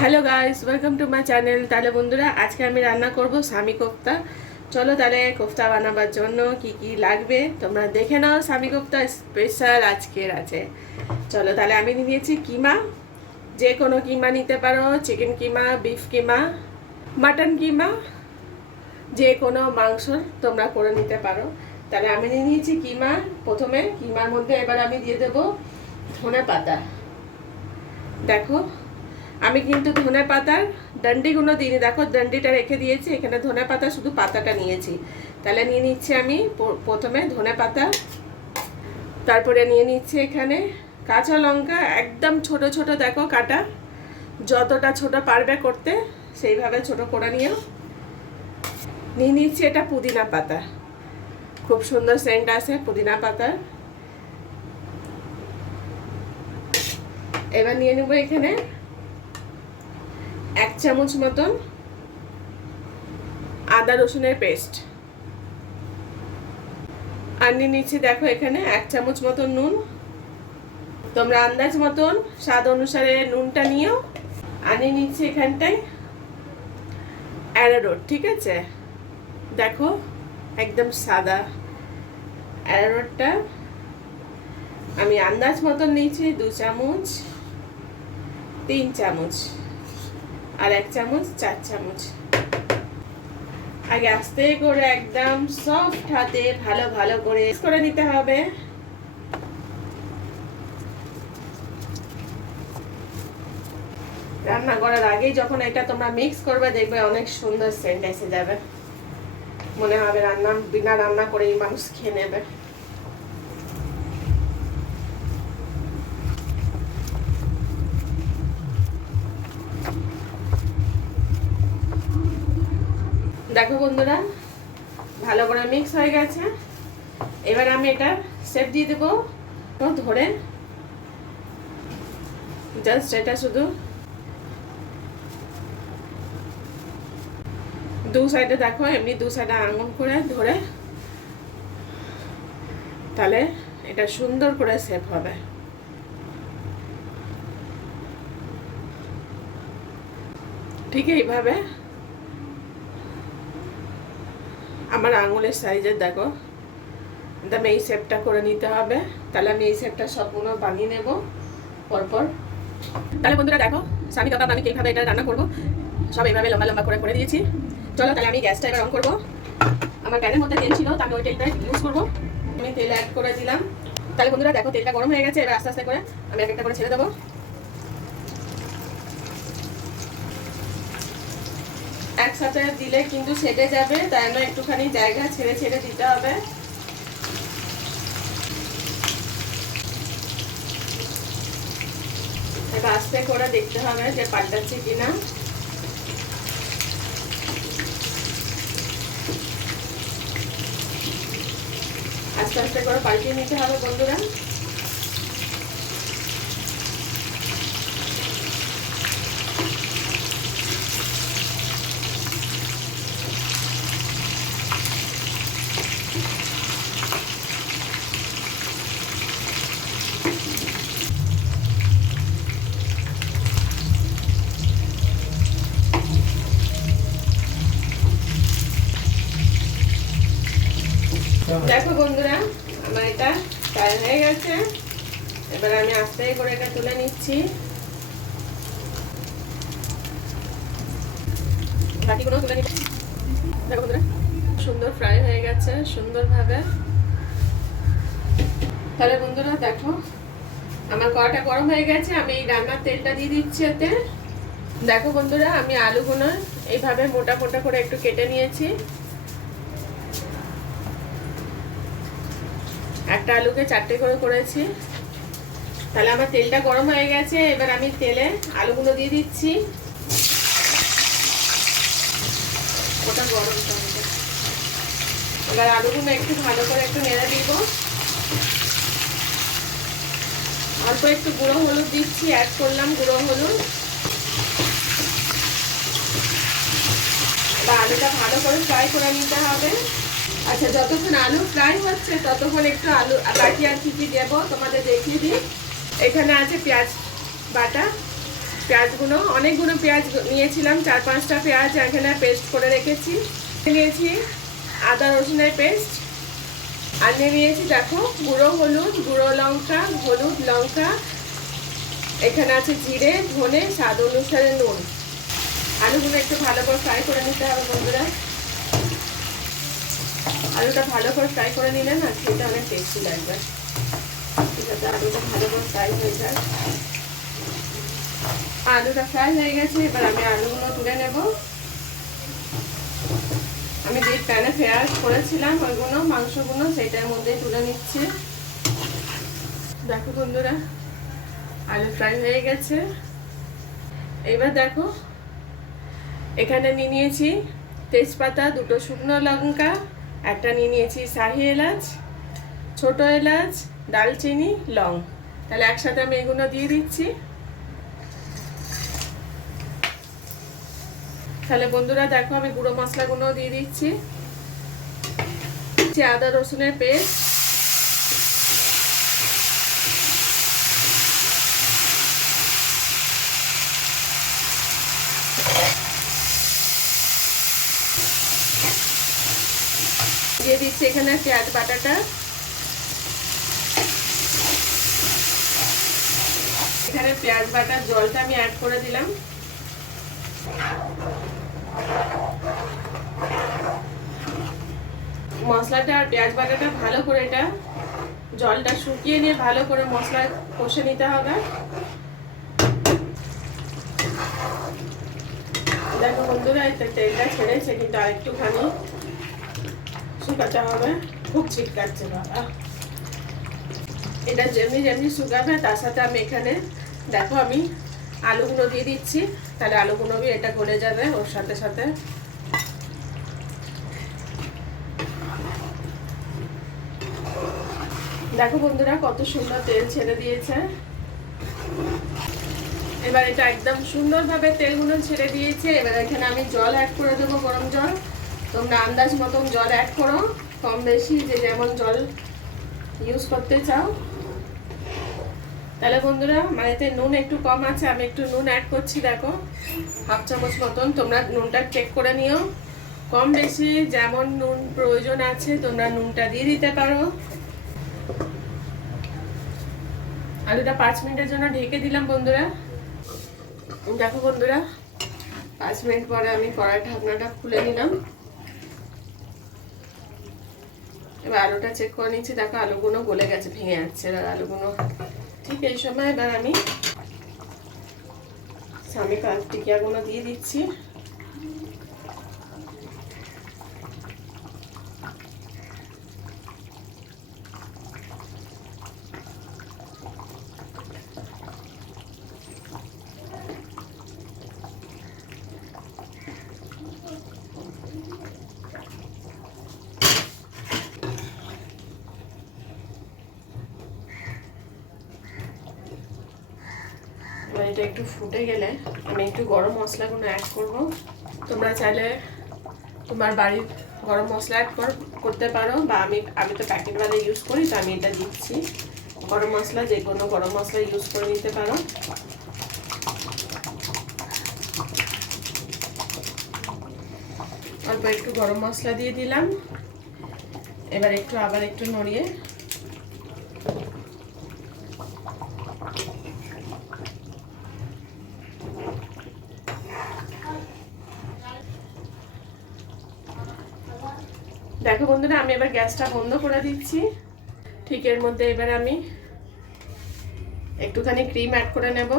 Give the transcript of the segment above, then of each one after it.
Hello guys, welcome to my channel. তাহলে বন্ধুরা, আজকে আমি রান্না করব স্বামী কোফতা। চলো তাহলে কোফতা বানাবার জন্য কি কি লাগবে তোমরা দেখে নাও। স্বামী কোফতা স্পেশাল আজকের আছে। চলো তাহলে আমি নিয়েছি কিমা, যে কোনো কিমা নিতে পারো, চিকেন কিমা, বিফ কিমা, মাটন কিমা, যে কোনো মাংস তোমরা করে নিতে পারো। তাহলে আমি নিয়েছি কিমা। প্রথমে কিমার মধ্যে এবার আমি দিয়ে দেবো ধনে পাতা। দেখো, আমি কিন্তু ধনে পাতার ডান্ডিগুলো দিইনি, দেখো ডান্ডিটা রেখে দিয়েছি, এখানে ধনে পাতা শুধু পাতাটা নিয়েছি। তাহলে নিয়ে নিচ্ছি আমি প্রথমে ধনে পাতা, তারপরে নিয়ে নিচ্ছি এখানে কাঁচা লঙ্কা, একদম ছোট ছোট দেখো কাটা, যতটা ছোট পারবে করতে সেইভাবে ছোট করে নিও। নিয়ে নিচ্ছি এটা পুদিনা পাতা, খুব সুন্দর সেন্ট আসে পুদিনা পাতার। এবার নিয়ে নেবো এখানে 1 চামচ মতন আদা রসুনের পেস্ট, আর নিয়ে নিচ্ছি দেখো এখানে 1 চামচ মতন নুন। তোমরা আন্দাজ মতন স্বাদ অনুসারে নুনটা নিও। আর নিয়ে নিচ্ছি এখানটায় অ্যারারুট, ঠিক আছে? দেখো একদম সাদা অ্যারারুটটা আমি আন্দাজ মতন নিয়েছি 2 চামচ, 3 চামচ, আর 1 চামচ 4 চামচ। আগে আস্তে করে একদম সফট হাতে ভালো ভালো করে নিতে হবে। রান্না করার আগেই যখন এটা তোমরা মিক্স করবে দেখবে অনেক সুন্দর সেন্ট এসে যাবে, মনে হবে বিনা রান্না করেই মানুষ খেয়ে নেবে। দেখো বন্ধুরা, ভালো করে মিক্স হয়ে গেছে। এবার আমি এটা শেপ দিয়ে দেবো ধরে, জাস্ট এটা শুধু 2 সাইডে দেখো এমনি 2 সাইডে আঙুল করে ধরে, তাহলে এটা সুন্দর করে শেপ হবে। ঠিক এইভাবে আমার আঙুলের সাইজের দেখো একদম এই শেপটা করে নিতে হবে। তাহলে আমি এই শেপটা সবগুলো বানিয়ে নেব পরপর। তাহলে বন্ধুরা দেখো, স্বামী কাবাব আমি কীভাবে এটা রান্না করবো সব এইভাবে লম্বা লম্বা করে দিয়েছি। চলো তাহলে আমি গ্যাসটা এবার অন করবো। আমার প্যানের মধ্যে তেল ছিল, আমি ওই তেলটা ইউজ করবো। আমি তেল অ্যাড করে দিলাম। তাহলে বন্ধুরা দেখো, তেলটা গরম হয়ে গেছে। এবার আস্তে আস্তে করে আমি এক একটা করে ছেড়ে দেবো। একসাথে দিলে কিন্তু সেটে যাবে, তাই জন্য একটুখানি জায়গা ছেড়ে ছেড়ে দিতে হবে। এবার আস্তে করে দেখতে হবে যে পাল্টাচ্ছে কিনা। আস্তে আস্তে করে পাল্টিয়ে নিতে হবে বন্ধুরা। দেখো বন্ধুরা, আমার এটা ফ্রাই হয়ে গেছে। এবার আমি আস্তে করে এটা তুলে নিচ্ছি। বাকিগুলো তুলে নিচ্ছি। দেখো বন্ধুরা, সুন্দর ফ্রাই হয়ে গেছে সুন্দরভাবে। তাহলে বন্ধুরা দেখো, আমার কড়াটা গরম হয়ে গেছে। আমি এই রান্নার তেলটা দিয়ে দিচ্ছি এতে। দেখো বন্ধুরা, আমি আলুগুলো এইভাবে মোটা মোটা করে একটু কেটে নিয়েছি। একটা আলুকে 4টে করে করেছি। তাহলে আমার তেলটা গরম হয়ে গেছে। এবার আমি তেলে আলুগুলো দিয়ে দিচ্ছি। ওটা গরম করতে, এবার আলুগুলো একটু ভালো করে একটু নেড়ে দিব। অল্প একটু গুঁড়ো হলুদ দিচ্ছি, অ্যাড করলাম গুঁড়ো হলুদ। এবার আলুটা ভালো করে ফ্রাই করে নিতে হবে। আচ্ছা, যতক্ষণ আলু ফ্রাই হচ্ছে ততক্ষণ একটু আলু বাকি আর কি কি দেবো তোমাদের দেখিয়ে দিই। এখানে আছে পেঁয়াজ বাটা, পেঁয়াজগুলো, অনেকগুলো পেঁয়াজ নিয়েছিলাম, 4-5টা পেঁয়াজ এখানে পেস্ট করে রেখেছি। নিয়েছি আদা রসুনের পেস্ট, আর নিয়েছি দেখো গুঁড়ো হলুদ, গুঁড়ো লঙ্কা, হলুদ লঙ্কা, এখানে আছে জিরে, ধনে, স্বাদ অনুসারে নুন। আলুগুলো একটু ভালো করে ফ্রাই করে নিতে হবে বন্ধুরা। আলুটা ভালো করে ফ্রাই করে নিলে না খেতে অনেক টেস্টি লাগবে। ঠিক আছে, আলুটা ভালো করে ফ্রাই হয়ে যায়। আলুটা ফ্রাই হয়ে গেছে, এবার আমি আলুগুলো তুলে নেব। আমি যে প্যানে পেঁয়াজ করেছিলাম ওইগুলো মাংসগুলো সেইটার মধ্যেই তুলে নিচ্ছি। দেখো বন্ধুরা আলু ফ্রাই হয়ে গেছে। এবার দেখো এখানে নিয়ে নিয়েছি তেজপাতা, 2টো শুকনো লঙ্কা, একটা নিয়ে নিয়েছি শাহি এলাচ, ছোট এলাচ, দালচিনি, লং। তাহলে একসাথে আমি এগুলো দিয়ে দিচ্ছি। তাহলে বন্ধুরা দেখো আমি গুঁড়ো মশলাগুলো দিয়ে দিচ্ছি। আদা রসুনের পেস্ট, দিয়ে দিচ্ছি এখানে পেঁয়াজ বাটাটা, এখানে পেঁয়াজ বাটার জলটা আমি অ্যাড করে দিলাম। মশলাটা আর পেঁয়াজ বাটাটা ভালো করে এটা জলটা শুকিয়ে নিয়ে ভালো করে মশলা কষে নিতে হবে। দেখো বন্ধুরা তেলটা ছেড়েছে, কিন্তু আর একটুখানি শুকাতে হবে, খুব ছিটকাচ্ছে বাবা। এটা যেমনি যেমনি শুকাবে তার সাথে আমি এখানে দেখো আমি আলুগুলো দিয়ে দিচ্ছি। তাহলে আলুগুলো এটা গলে যাবে ওর সাথে সাথে। দেখো বন্ধুরা কত সুন্দর তেল ছেড়ে দিয়েছে। এবার এটা একদম সুন্দরভাবে তেলগুলো ছেড়ে দিয়েছে। এবার এখানে আমি জল অ্যাড করে দেবো, গরম জল। তোমরা আন্দাজ মতন জল অ্যাড করো, কম বেশি যে যেমন জল ইউজ করতে চাও। তাহলে বন্ধুরা মানেতে নুন একটু কম আছে, আমি একটু নুন অ্যাড করছি। দেখো 1/2 চামচ মতন। তোমরা নুনটা চেক করে নিও, কম বেশি যেমন নুন প্রয়োজন আছে তোমরা নুনটা দিয়ে দিতে পারো। আলুটা 5 মিনিটের জন্য ঢেকে দিলাম বন্ধুরা। দেখো বন্ধুরা 5 মিনিট পরে আমি কড়াই ঢাকনাটা খুলে নিলাম। এবার আলুটা চেক করে নিচ্ছি। দেখো আলুগুলো গলে গেছে, ভেঙে যাচ্ছে এবার আলুগুলো। ঠিক এই সময় এবার আমি সামি টিকিয়াগুলো দিয়ে দিচ্ছি। এটা একটু ফুটে গেলে আমি একটু গরম মশলাগুলো অ্যাড করব। তোমরা চাইলে তোমার বাড়ির গরম মশলা অ্যাড করতে পারো, বা আমি তো প্যাকেটওয়ালা ইউজ করি, তো আমি এটা দিচ্ছি। গরম মশলা যে কোনো গরম মশলা ইউজ করে নিতে পারো। অল্প একটু গরম মশলা দিয়ে দিলাম। এবার আবার একটু নড়িয়ে দেখো বন্ধুরা আমি এবার গ্যাসটা বন্ধ করে দিচ্ছি। ঠিক এর মধ্যে এবার আমি একটুখানি ক্রিম অ্যাড করে নেব।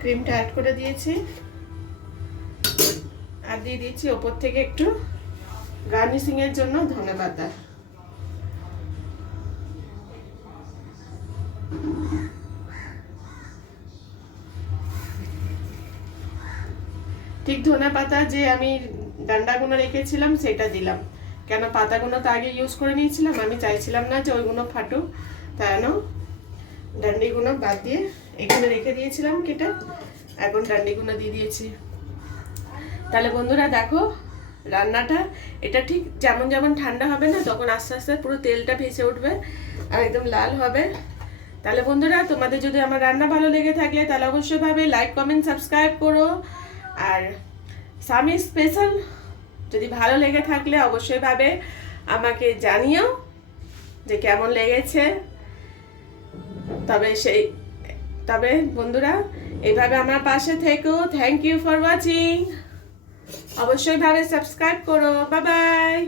ক্রিমটা অ্যাড করে দিয়েছি, আর দিয়ে দিচ্ছি ওপর থেকে একটু গার্নিশিং এর জন্য ধনেপাতা। ঠিক ধনেপাতা যে আমি ডান্ডাগুলো রেখেছিলাম সেটা দিলাম, কেন পাতাগুলো তো আগে ইউজ করে নিয়েছিলাম, আমি চাইছিলাম না যে ওইগুলো ফাটুক, তাই না ডান্ডিগুলো বাদ দিয়ে এখানে রেখে দিয়েছিলাম কেটে, এখন ডান্ডিগুলো দিয়ে দিয়েছি। তাহলে বন্ধুরা দেখো রান্নাটা। এটা ঠিক যেমন যেমন ঠান্ডা হবে না তখন আস্তে আস্তে পুরো তেলটা ভেসে উঠবে আর একদম লাল হবে। তাহলে বন্ধুরা, তোমাদের যদি আমার রান্না ভালো লেগে থাকলে তাহলে অবশ্যই ভাবে লাইক কমেন্ট সাবস্ক্রাইব করো। আর স্বামী স্পেশাল যদি ভালো লেগে থাকলে অবশ্যই ভাবে আমাকে জানিও যে কেমন লেগেছে। তবে বন্ধুরা, এইভাবে আমার পাশে থেকো। Thank you for watching. অবশ্যই ভাবে সাবস্ক্রাইব করো। Bye by.